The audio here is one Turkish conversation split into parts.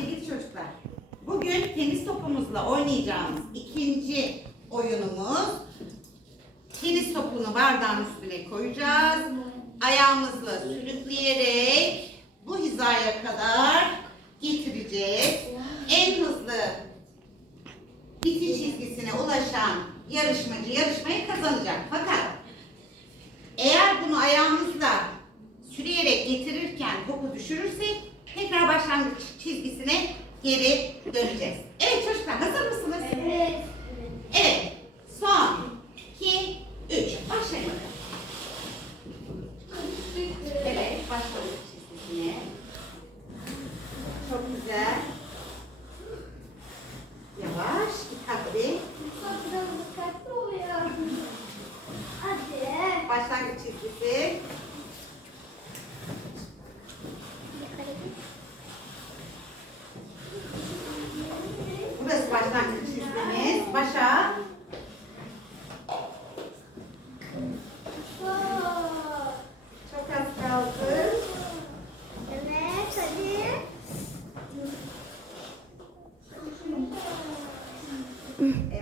sevgili çocuklar. Bugün tenis topumuzla oynayacağımız ikinci oyunumuz tenis topunu bardağın üstüne koyacağız. Ayağımızla sürükleyerek bu hizaya kadar getireceğiz. En hızlı bitiş çizgisine ulaşan yarışmacı yarışmayı kazanacak. Fakat eğer bunu ayağımızla sürüyerek getirirken topu düşürürsek tekrar başlangıç çizgisine geri döneceğiz. Evet çocuklar hazır mısınız? Evet. Evet. Son, iki, üç. Başlayın bakalım. Evet, başlangıç çizgisine. Çok güzel. Yavaş, dikkatli. Başlangıç çizgisi. Başlangıç çizgimiz. Başa. Çok az kaldı. Evet hadi.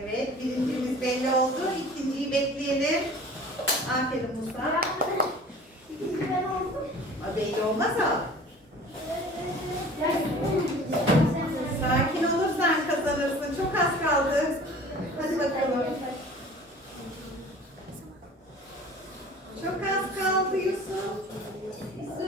Evet, birincimiz belli oldu. İkinciyi bekleyelim. Aferin Musa. Ben oldum. Belli olmaz o. Sakin Çok az kaldı Yusuf. Yusuf.